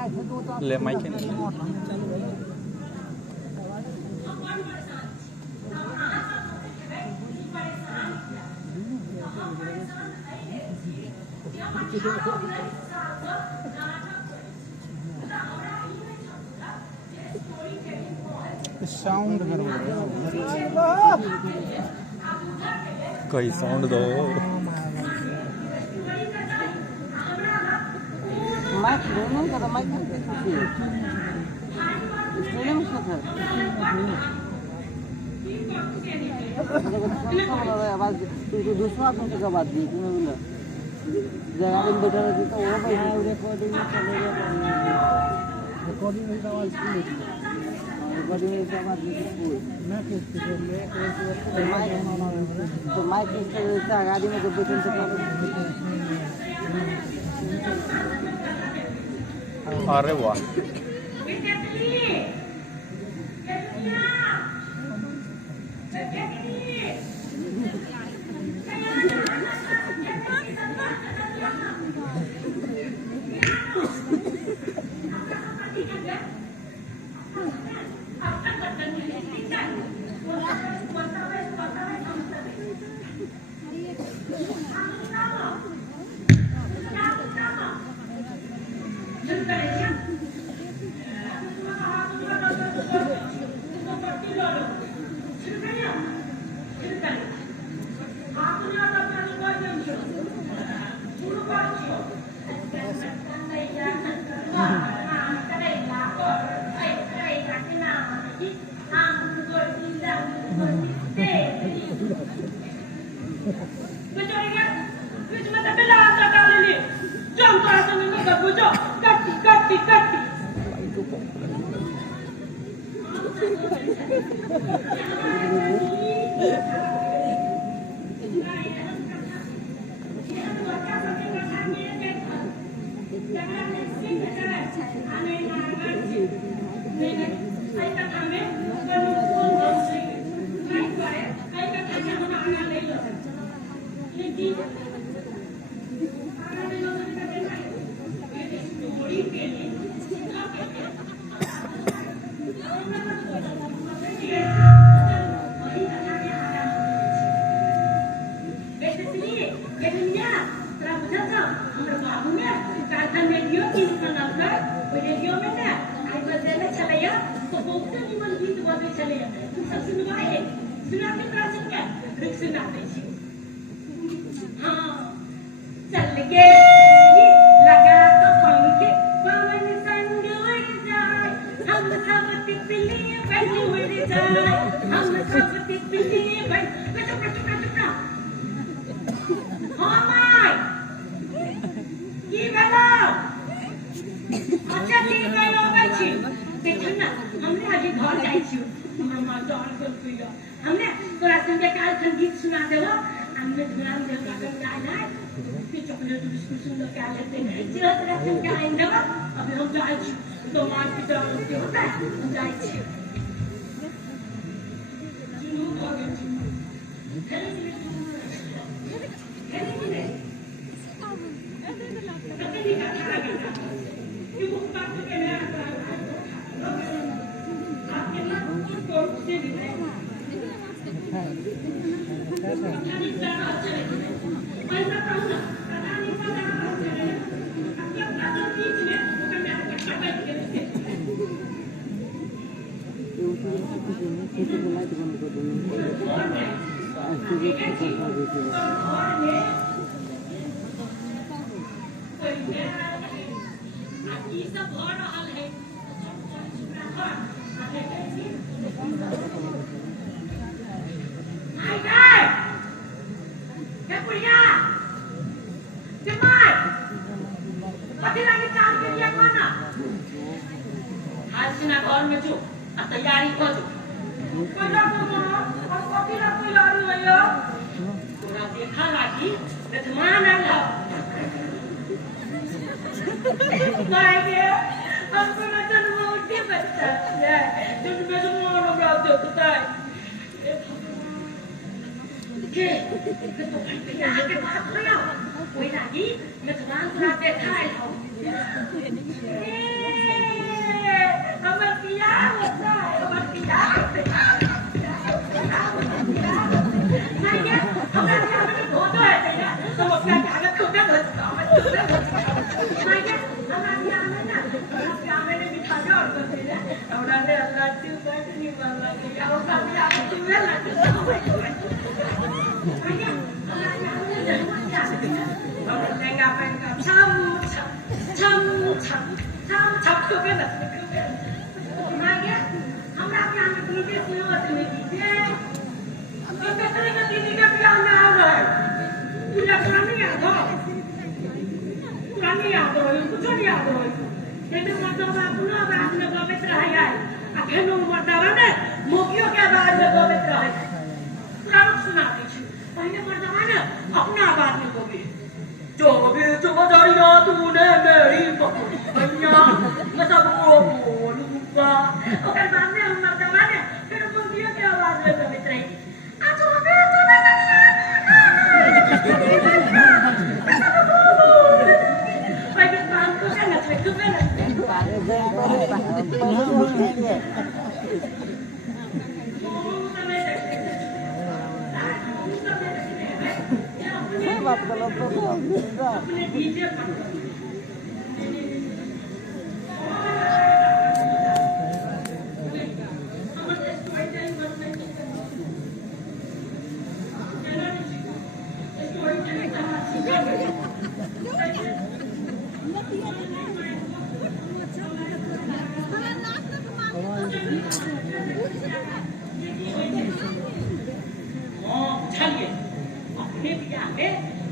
ले माइक है साउंड कोई साउंड दो माइक दोनों का माइक स्टूडियो में सर आवाज दूसरा आदमी का बात दी तुमने बोला जगह पे बैठा रहती तो वो भाई रिकॉर्डिंग में चलेगा रिकॉर्डिंग में आवाज रिकॉर्डिंग में आवाज मैं तो माइक इस तरह से गाड़ी में जब बैठे तो अरे वाह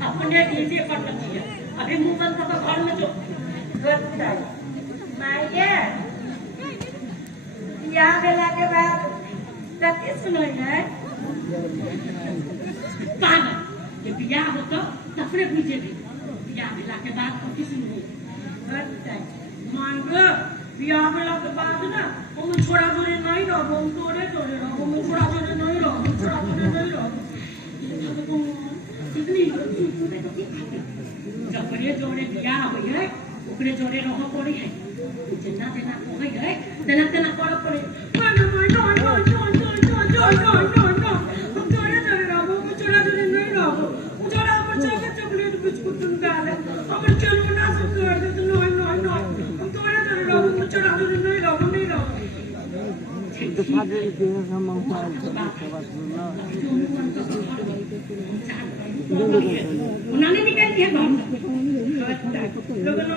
अपने डीजे पर रखी है अभी मुंह बंद करके घर में जो माये या बेला के बाद तती सुनो है कान ये बिया हो तो अपने डीजे भी बिया बेला के बाद तती सुनो मांगो बिया बेला के बाद ना वो छोड़ा छोड़े नहीं रहो वो तोड़े तोड़े रहो वो छोड़ा छोड़े नहीं रहो छोड़ा छोड़े नहीं रहो कितनी जब बड़े जोड़े बिया हो है ओकरे जोड़े रहो पड़ी है जितना देना को है देना देना कर पड़े नो हम जोड़े जोड़े रहो हम जोड़ा जोड़े नहीं रहो जोड़ा पर चॉकलेट बिस्कुट तुम डाले हम चलो ना सब कर दे नो हम जोड़े जोड़े रहो हम जोड़ा जोड़े नहीं रहो तो फादर के हम उन्होंने निकल दिया लोगों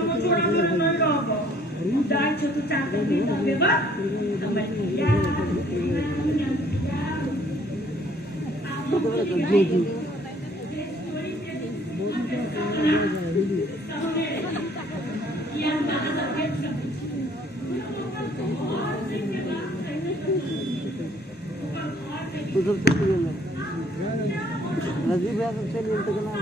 को छोड़ा नहीं रहो दाई छोटू चाहते नहीं देवा उधर से चले नजीब है सबसे लिए तक ना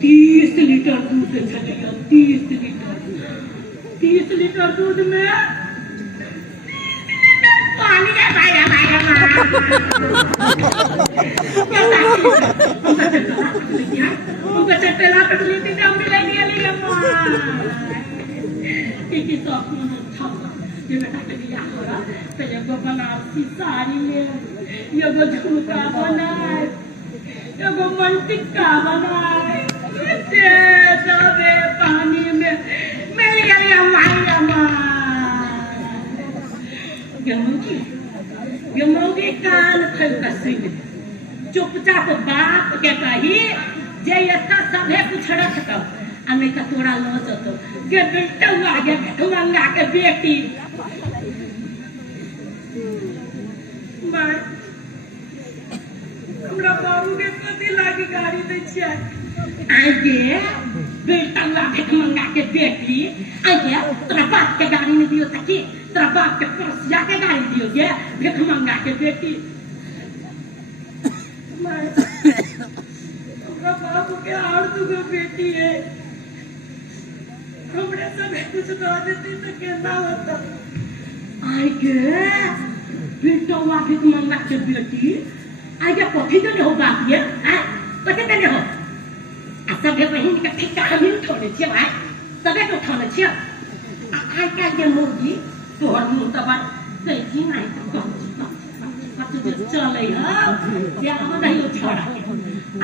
26 लीटर दूध चले 30 लीटर दूध में पानी है भाई उनका चट्टेला कट लेती थी हम भी ले लिया कि सब ये बेटा के लिया हो रहा तो ये गो बनारसी साड़ी में ये गो झुमका बनाए ये गो मनटिक्का बनाए दे दबे पानी में मिल गया माया यमोगी कान खल कसिंग चुपचाप बाप के कही जे यता सभे कुछ रखतो हमें का तोड़ा लो जतो के बेटा आ गया ठुमंगा के बेटी माय हमरा बाबू के कथी लागी गाड़ी दै छियै आगे बेटा आ के ठुमंगा के बेटी आगे तोरा बाप के गाड़ी में दियो तकी तोरा बाप के परसिया के गाड़ी दियो गे भिख मंगा के बेटी माय हमरा बाबू के और दुगो बेटी है हमरे सब कुछ दो देती तो केना होता आई गे बेटा भिख मंगा के बेटी आई गे कथी देने हो बाप ये कथी देने हो आ सबे बहिन के ठिका हम उठौने छियै आइ सबे के उठौने छियै आइ काल्हि के मुर्गी तोहर मुँह तब दै छी नहीं तो चले जे हम नहीं छोड़ा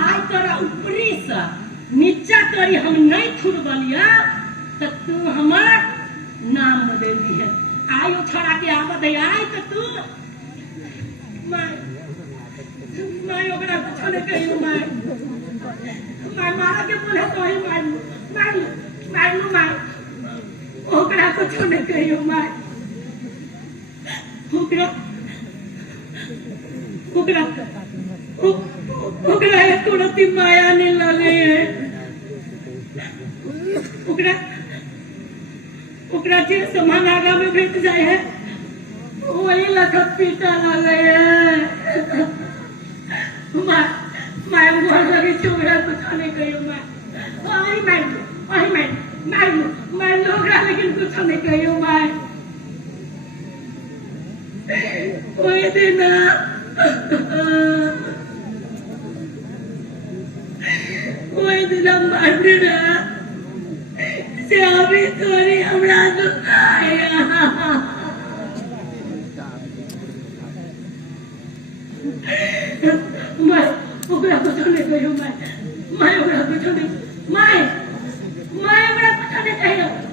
आइ तोरा ऊपरी से नीचा तोरी हम नहीं छुड़बलिया तो तू हमार नाम दे दी है आई छोड़ा के आमद है आई तो तू मैं ओकरा कुछ नहीं कहियो मैं मारा के बोले तो ही मैं ओकरा कुछ नहीं कहियो मैं ओकरा एक तुरंती माया नहीं लगे है ओकरा जे सामान आगा में भेट जाए है वही लखत पीटा लगे है मैं घर लगे चोरा कुछ नहीं कहियो मैं लोग लेकिन कुछ नहीं कहियो मैं कोई दिन मारने रहा से अभी थोड़ी हमरा दुखाया मैं ओकरा कुछ नहीं कहियो मैं ओकरा कुछ नहीं मैं ओकरा कुछ नहीं कहियो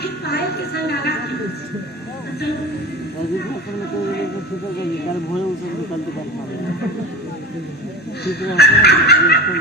राखी पाए के संग राखी चल ऐसे फसल में कोई भी तो फिकर करिए कल भोरे उठ के कल की तारीख ठीक है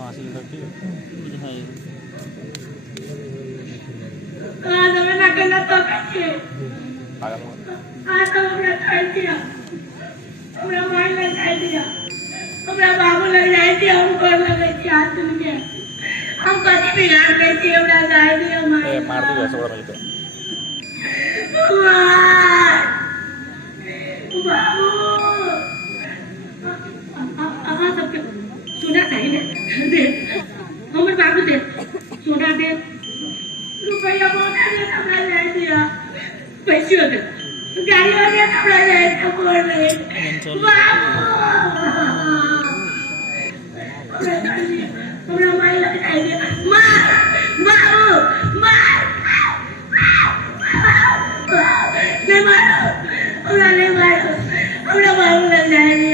फांसी लगी है आज हमें ना करना तो कैसे आया आज तो हमने खाई दिया हमरा माई ने खाई दिया हमरा बाबू ने जाई दिया हम कर लगे थी आज तुमने हम कभी बिगाड़ गई थी हमरा जाई दिया माई मार दी वैसे बड़ा मिलता बाबू आवाज सबके सुना चाहिए दे हमर बाबू दे सोना दे रुपया बहुत दे हमरा ले दिया पैसे दे गाड़ी वाले हमरा ले तो बोल रहे बाबू हमरा माई लग जाएगी मार बाबू मार नहीं मारो हमरा नहीं मारो हमरा बाबू लग जाएगी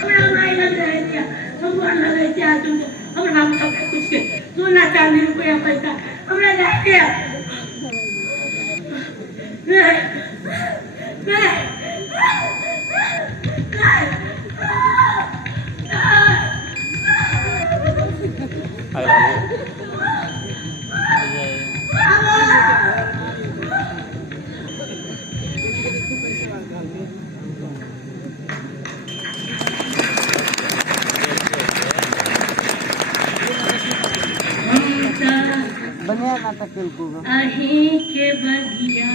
हमरा माई लग जाएगी हम बोल लगे क्या तुमको हमरा बाबू सब कुछ के सोना चांदी रुपया पैसा हमरा जाएगी नहीं नहीं आया बनिया नाटक खेल को अही के बगिया